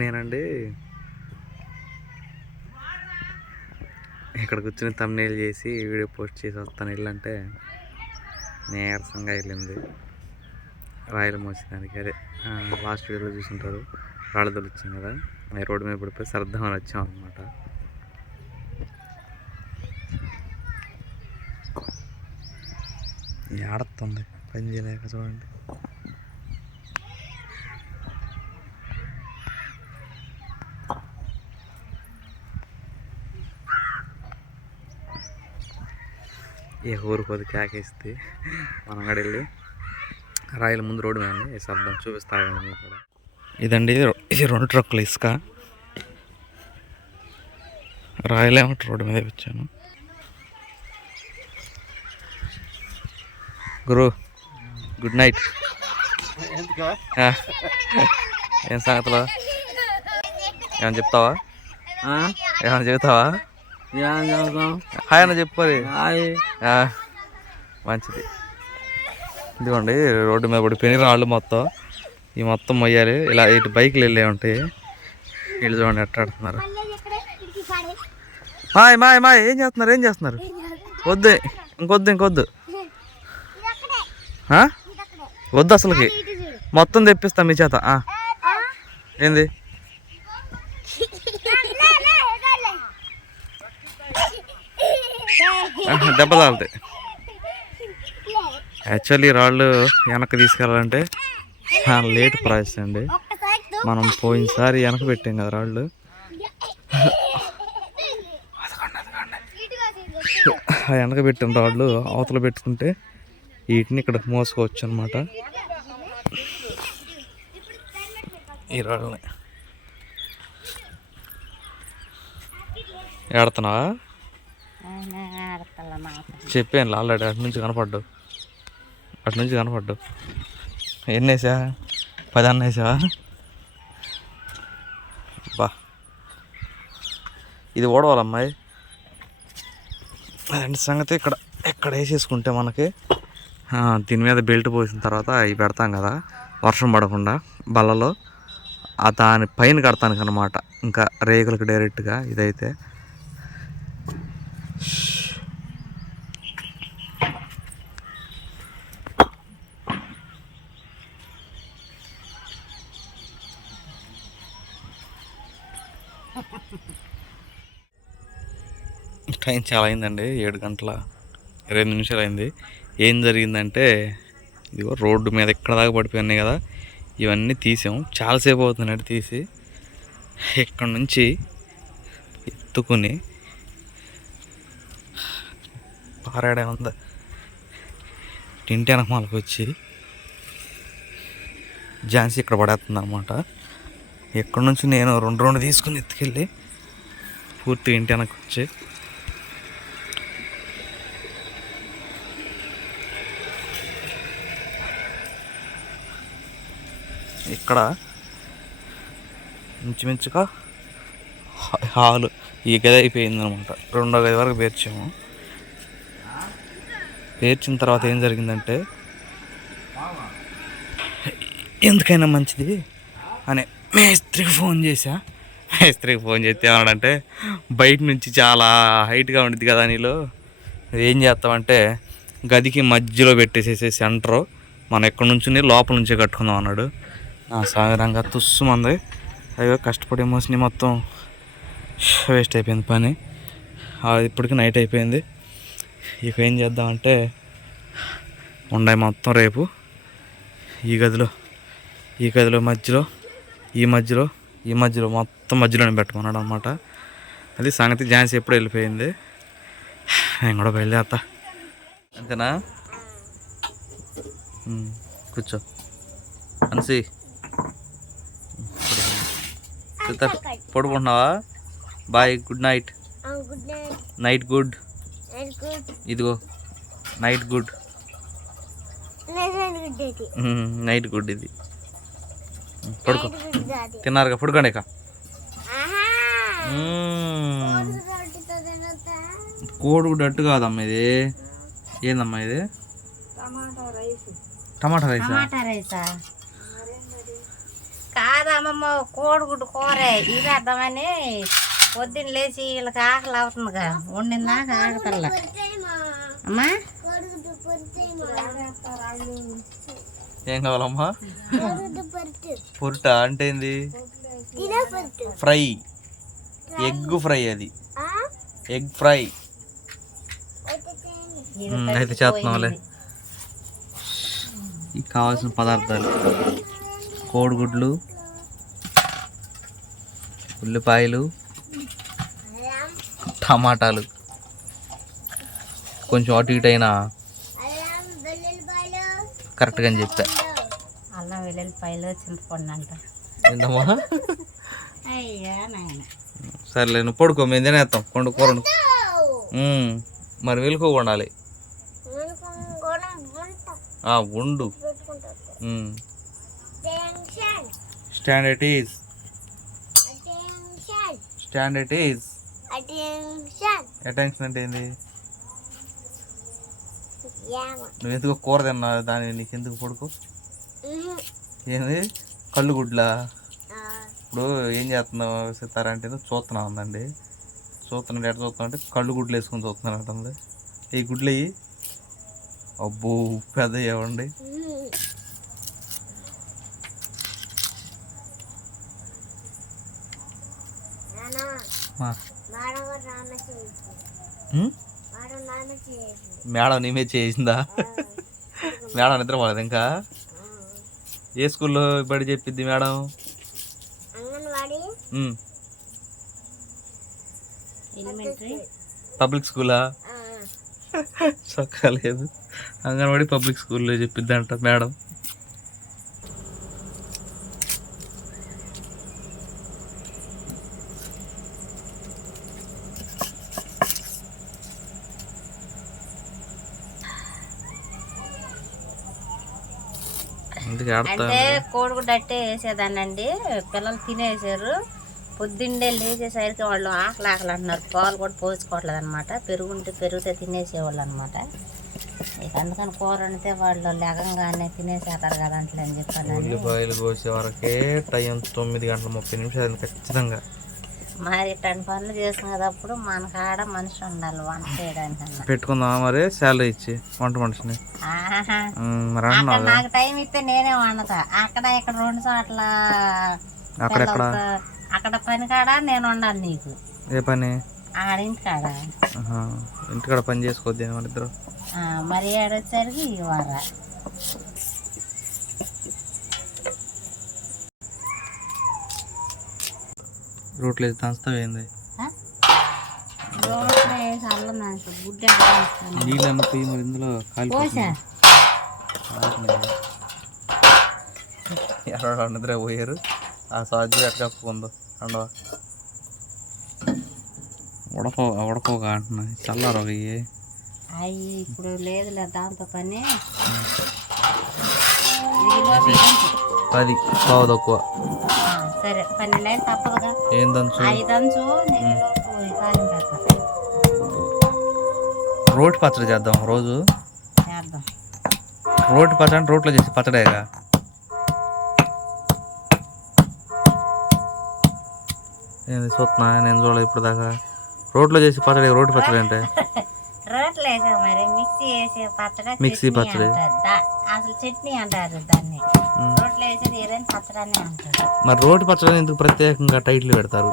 నేనండి ఇక్కడ కూర్చొని థంబ్నెయిల్ చేసి వీడియో పోస్ట్ చేసి వస్తాను వెళ్ళంటే నీరసంగా వెళ్ళింది. రాయలు మోసేదానికి అదే లాస్ట్ వీడియోలో చూసుంటారు, రాళ్ళు తొలిచ్చాం కదా, రోడ్డు మీద పడిపోయి సర్దామని వచ్చాం అనమాట. ఆడుతుంది పని చేయలేక చూడండి. ఏ ఊరుకోదు కేకేస్తే మనం కూడా వెళ్ళి రాయల ముందు రోడ్డు మీద శబ్దం చూపిస్తాను మీకు కూడా. ఇదండి ఇది 2 ట్రక్కులు ఇసుక రాయలేమో రోడ్డు మీద వచ్చాను. గురు గుడ్ నైట్. ఏం సంగతిలో ఏమైనా చెప్తావా? ఏమైనా చెబుతావా? హాయ్ అన్న చెప్పాలి. మంచిది. ఇదిగోండి రోడ్డు మీద పడిపోయినాయి రాళ్ళు మొత్తం. ఈ మొత్తం మొయ్యాలి. ఇలా ఇటు బైక్లు వెళ్ళే ఉంటాయి. వీళ్ళు చూడండి ఎట్లా ఆడుతున్నారు. మాయ్ మాయ్ మాయ్ ఏం చేస్తున్నారు? వద్దు ఇంకొద్దు వద్దు అసలుకి. మొత్తం తెప్పిస్తా మీ చేత. ఏంది దెబ్బ తాగుతాయి. యాక్చువల్లీ రాళ్ళు వెనక్కి తీసుకెళ్ళాలంటే లేట్ ప్రాసెస్ అండి. మనం పోయినసారి వెనక పెట్టాం కదా రాళ్ళు, వెనక పెట్టిన రాళ్ళు అవతల పెట్టుకుంటే వీటిని ఇక్కడ మోసుకోవచ్చు అనమాట. ఈ రాళ్ళని ఏడుతున్నావా? చెప్పాను ఆల్రెడీ. అటు నుంచి కనపడ్డావు. ఎన్ని వేసా? 10 అన్న వేసావా? బా ఇది ఓడవాలమ్మాయి. అదండి సంగతి. ఎక్కడ వేసేసుకుంటే మనకి దీని మీద బెల్ట్ పోసిన తర్వాత ఇవి పెడతాం కదా వర్షం పడకుండా బల్లలో, దాని పైన కడతానికి అనమాట. ఇంకా రేకులకి డైరెక్ట్గా. ఇదైతే టైం చాలా అయిందండి. 7:22 అయింది. ఏం జరిగిందంటే ఇదిగో రోడ్డు మీద ఎక్కడ దాకా పడిపోయినాయి కదా, ఇవన్నీ తీసాం. చాలాసేపు అవుతుందండి తీసి. ఇక్కడ నుంచి ఎత్తుకుని పారాడే ఉంది ఇంటి వెనకమాలకు వచ్చి ఝాన్సీ ఇక్కడ పడేస్తుంది అనమాట. ఎక్కడ నుంచి నేను 2 తీసుకుని ఎత్తుకెళ్ళి పూర్తిగా ఇంటి వెనక్కి వచ్చి ఇక్కడ ఇంచుమించుగా హాలు ఈ గది అయిపోయింది అనమాట. 2వ గది వరకు పేర్చాము. పేర్చిన తర్వాత ఏం జరిగిందంటే ఎందుకైనా మంచిది అని మేస్త్రికి ఫోన్ చేస్తే ఏమన్నాడంటే బయట నుంచి చాలా హైట్గా ఉండిద్ది కదా నీలో, ఏం చేస్తామంటే గదికి మధ్యలో పెట్టేసేసి సెంటరు మనం ఎక్కడి నుంచి లోపల నుంచే కట్టుకుందాం అన్నాడు. సాగరంగా తుస్సుమంది. అయ్యో కష్టపడి మోసిని మొత్తం వేస్ట్ అయిపోయింది పని. ఇప్పటికి నైట్ అయిపోయింది. ఇక ఏం చేద్దామంటే ఉండాయి మొత్తం రేపు ఈ గదిలో మధ్యలో మొత్తం మధ్యలోనే పెట్టమన్నాడు అనమాట. అది సంగతి. ఝాన్సీ ఎప్పుడు వెళ్ళిపోయింది. నేను కూడా బయలుదేరతా. అంతేనా? కూర్చో అన్సి. పడుకుంటున్నావా? Bye, good night. Night good. ఇదిగో నైట్ గుడ్. నైట్ గుడ్ ఇది. పడుకో. తిన్నారుగా? పడుకోండి. ఇక కోడిగుడ్డు అట్టు కాదమ్మా ఇది. ఏందమ్మా ఇది? టమాటా రైసా? కాదమ్మా అమ్మమ్మ కోడిగుడ్డు కూర ఇవేద్దామని పొద్దున్న లేచి వీళ్ళకి ఆకలి అవుతుందిగా వండిందాక ఆగతల్లా అమ్మా. ఏం కావాలమ్మా? పొరుట అంటే ఏంది? ఫ్రై, ఎగ్ ఫ్రై, అది ఎగ్ ఫ్రై అయితే చేస్తున్నాంలే. ఇక కావాల్సిన పదార్థాలు కోడిగుడ్లు, ఉల్లిపాయలు, టమాటాలు, కొంచెం అటు ఇటు అయినా కరెక్ట్గా అని చెప్పా. అల్లం వెల్లుల్లిపాయలు చింతపండు అంట. ఏందమ్మా? అయ్యా నాయన సర్లే నువ్వు పడుకో, మేము తినేస్తాం. కొండ కూర మరి వెలుకోకుండా ఉండాలి. ఉండు. Stand it is. Stand it is. Attention అంటే ఏంది? నువ్వు ఎందుకు కూర తిన్నా దాని నీకు ఎందుకు పడుకో? ఏంది కళ్ళు గుడ్లా? ఇప్పుడు ఏం చేస్తున్నావు సితారంటే చూస్తున్నా ఉందండి. చూస్తున్నాడు ఎట్లా చూస్తున్నా అంటే కళ్ళు గుడ్లు వేసుకొని చూస్తున్నాను అంటుంది. ఈ గుడ్లు అయ్యి అబ్బో పెద్ద ఇవ్వండి. మేడం నీమే చేసిందా? మేడం నిద్రపోలేదు ఇంకా? ఏ స్కూల్లో బడి చెప్పిద్ది మేడం? పబ్లిక్ స్కూలా? చక్కలేదు, అంగన్వాడి పబ్లిక్ స్కూల్లో చెప్పిద్దంట మేడం. అంటే కోడిగుడ్డు అట్టే వేసేదానండి. పిల్లలు తినేసారు. పొద్దున్నే లేచేసరికి వాళ్ళు ఆకలి అంటున్నారు. పాలు కూడా పోసుకోవట్లేదు అనమాట. పెరుగుంటే పెరుగుతే తినేసేవాళ్ళు అనమాట. ఇక అందుకని కూర వండితే వాళ్ళు లేకంగానే తినేసేస్తారు కదా అంటలే అని చెప్పాను. ఉల్లిపాయలు కోసే వరకే టైం 9:30 ఖచ్చితంగా. మరి ఇట్లాంటి పనులు చేసుకునేటప్పుడు మన కాడ మనిషి ఉండాలి వంట చేయడానికి. పెట్టుకుందామా మరి శాలరీ ఇచ్చి వంట మనిషిని? నాకు టైం ఇస్తే నేనే వండుతా. అక్కడ ఇక్కడ 2 చోట్ల అక్కడ పని కాడ నేను వండాలి నీకు. ఏ పని? ఆడ ఇంటికాడ. ఇంటికాడ పని చేసుకోవద్దు మన ఇద్దరు. మరి ఏడొచ్చేసరికి ఇవ్వర రోట్లు వేసి దంచుతావు ఏంది? రోట్లు వేసి అల్లం దంచు గుడ్డ నీళ్ళు అన్న పోయి మరి ఇందులో ఎవరో నిద్ర పోయారు. ఆ సాధ్యం ఎట్లా కప్పుకుందో అండవా ఉడకోగా అంటున్నా. చల్లారు అవి ఇప్పుడు లేదులే దాంతో పని. 10 పావు తక్కువ. సరే 12 అయినా తప్పదుగా. ఏం దంచు? 5 దంచు. రోటి పచ్చడి చేద్దాం రోజు. చేద్దాం. రోటి పచ్చడి అంటే రోట్లో చేసి పచ్చడేగా. ఏంది చూస్తున్నా నేను చూడలేదు ఇప్పుడు దాకా. రోట్లో చేసి పచ్చడి రోటి పచ్చడి అంటే రోట్లో వేసా మరి మిక్సీ వేసే పచ్చడి. మిక్సీ పచ్చడి అసలు చట్నీ అంటారు దాన్ని. రోట్లో వేసేది ఏదైనా పచ్చడి అని అంటారు. మరి రోటి పచ్చడి ఎందుకు ప్రత్యేకంగా టైటిల్ పెడతారు?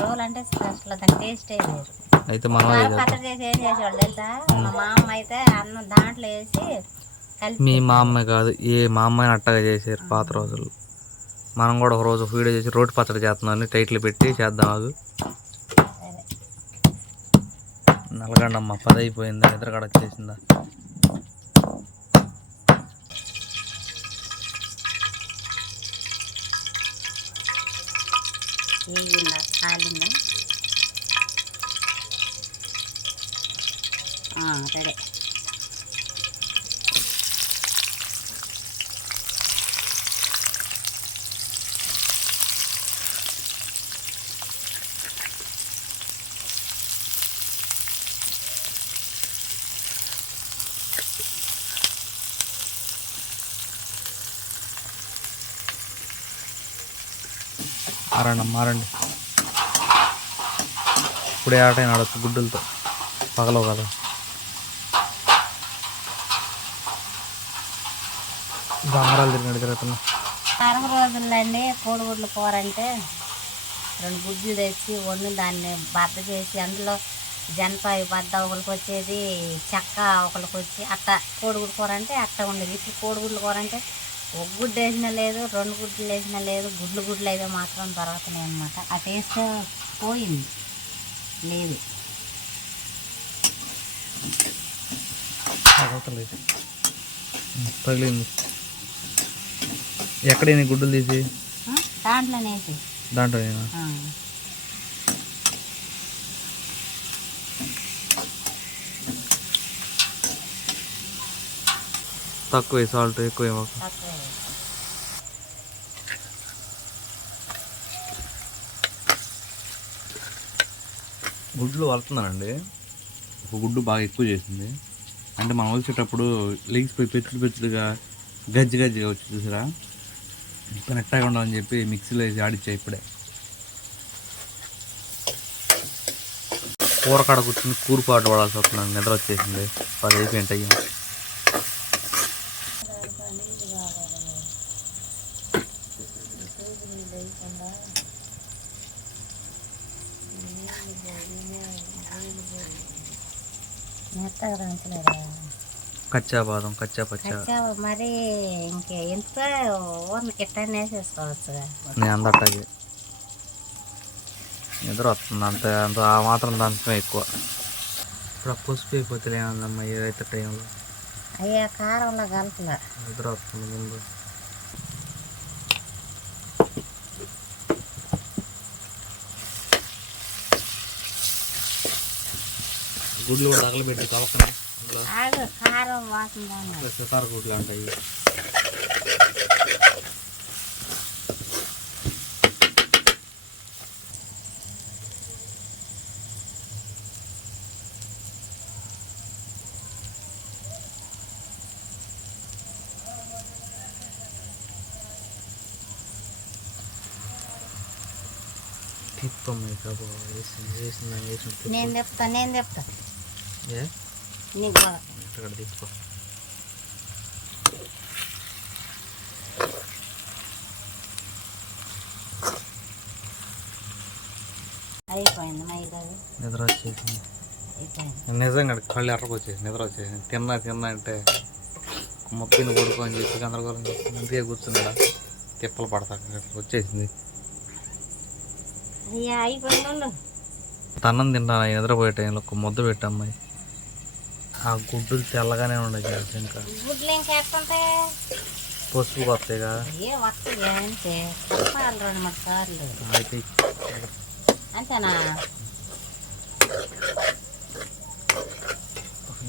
రోల్ అంటే అసలు దాని టేస్టే వేరు. అయితే మనం పచ్చడి చేసి ఏం చేసేవాళ్ళు తెలుసా? మా అమ్మ అయితే అన్నం దాంట్లో వేసి కలిపి. మీ మా అమ్మాయి కాదు, మా అమ్మాయిని అట్టగా చేసారు పాత రోజులు. మనం కూడా ఒక రోజు వీడియో చేసి రోటి పచ్చడి చేస్తున్నామని టైటిల్ పెట్టి చేద్దాం. అది నలగండమ్మ 10 అయిపోయిందా? నిద్రకాడ వచ్చేసిందా? కాలిందా? రెడీ. మారండి ఇప్పుడే ఆటైనా ఆడొచ్చు గుడ్డులతో పగలవు కదా. బంగారాలు తిరుగుతున్నా. కరవ రోజుల్లో అండి కోడిగుడ్లు కూర అంటే 2 గుడ్లు తెచ్చి వండి దాన్ని బద్ద చేసి అందులో జనపాయ బద్ద ఒకరికి వచ్చేది, చెక్క ఒకరికి వచ్చి అట్ట కోడిగుడ్డు కూర అంటే అట్ట ఉండేది. ఇప్పుడు కోడిగుడ్లు కూర అంటే 1 గుడ్డు వేసినా లేదు, 2 గుడ్లు వేసినా లేదు, గుడ్లు అయితే మాత్రం దొరుకుతున్నాయి అన్నమాట. ఆ టేస్ట్ పోయింది లేదు. పగిలింది. ఎక్కడైనా గుడ్డలు తీసి దాంట్లోనేసి దాంట్లో తక్కువ సాల్ట్ ఎక్కువ గుడ్లు వలుతున్నానండి. ఒక గుడ్డు బాగా ఎక్కువ చేసింది అంటే మనం వచ్చేటప్పుడు లేచిపోయి పెచ్చులుగా గజ్జిగా వచ్చి చూసారా, ఇప్పుడు నెట్టగా ఉండాలని చెప్పి మిక్సీలో వేసి ఆడిచ్చా. ఇప్పుడే కూరకాడ కూర్చుని కూరపాటు పడాల్సి వస్తున్నాను, నిద్ర వచ్చేసింది. 10 అయిపోయింది అయ్యా. కచ్చా బాదం కచ్చా మరి ఇంకే ఎంత ఊరిని కిట్టాన్ని వేసేసుకోవచ్చు. నేను అందట్టాగే నిద్ర వస్తుంది అంత అంత ఆ మాత్రం దాంట్లో ఎక్కువ. ఇప్పుడు పసుపు అయిపోతే ఏమన్నా ఏదైతే టైంలో అయ్యా కారంలో కలపలే నిద్ర వస్తుంది. ముందు గుడ్లు కూడా తగలబెట్టి కలపండి. కారం వాసన సితార గుడ్లు అంటాయి. నేను చెప్తా ఇక్కడ తీసుకో. అయిపోయింది నిద్ర వచ్చేసింది. నిజంగా కళ్ళు ఎర్రకు వచ్చేసి నిద్ర వచ్చేసింది. తిన్నా అంటే మొత్తం కొడుకో అని చెప్పి గందరగోళం చేస్తుంది. ఇంటికే కూర్చున్నాడా తిప్పలు పడతాడు వచ్చేసింది. అన్నం తింటా నిద్రపోయే టైంలో ఒక ముద్ద పెట్టమ్మాయి. ఆ గుడ్డులు తెల్లగానే ఉండదు ఇంకా పసుపు వస్తాయిగా.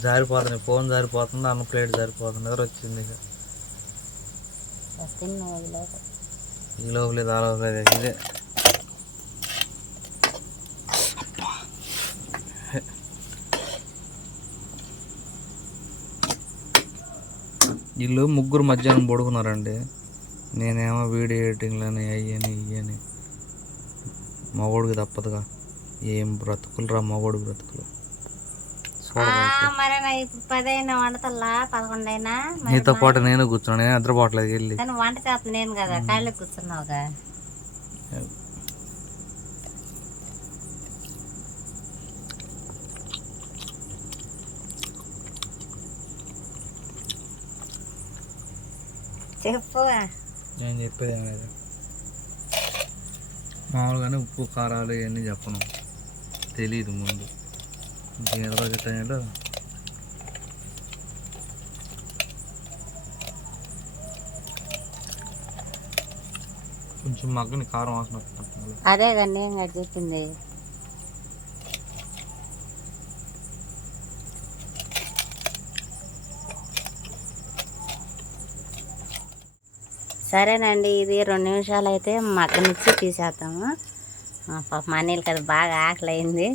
జారిపోతుంది, ఫోన్ జారిపోతుంది, అన్న ప్లేట్ జారిపోతుంది. నిద్ర వచ్చింది ఇక. ఈ లోపలేదు ఆ లోపలేదు ఇదే. వీళ్ళు ముగ్గురు మధ్యాహ్నం పడుకున్నారండి. నేనేమో వీడియో ఎడిటింగ్లని ఇయ్యని మగోడికి తప్పదుగా. ఏం బ్రతుకులు రా మగోడు బ్రతుకులు. నీతో పాటు నేను కూర్చున్నా, నేను నిద్రపోవట్లేదు. వెళ్ళి వంట చేస్తా నేను కదా, కాళ్ళు కూర్చున్నావుగా. చెప్పు. నేను చెప్పేది ఏం లేదు, మామూలుగానే ఉప్పు కారాలు ఇవన్నీ చెప్పను, తెలియదు ముందు. ఇంకేదో టైంలో కొంచెం మగ్గని కారం వాసన వస్తుంది. అదే కానీ నేను చెప్పింది. సరేనండి, ఇది 2 నిమిషాలు అయితే మగ్గనిచ్చి తీసేద్దాము. పాప మా నీళ్ళకి అది బాగా ఆకలి అయింది.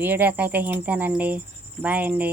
వీడియోకి అయితే ఇంతేనండి. బాయ్ అండి.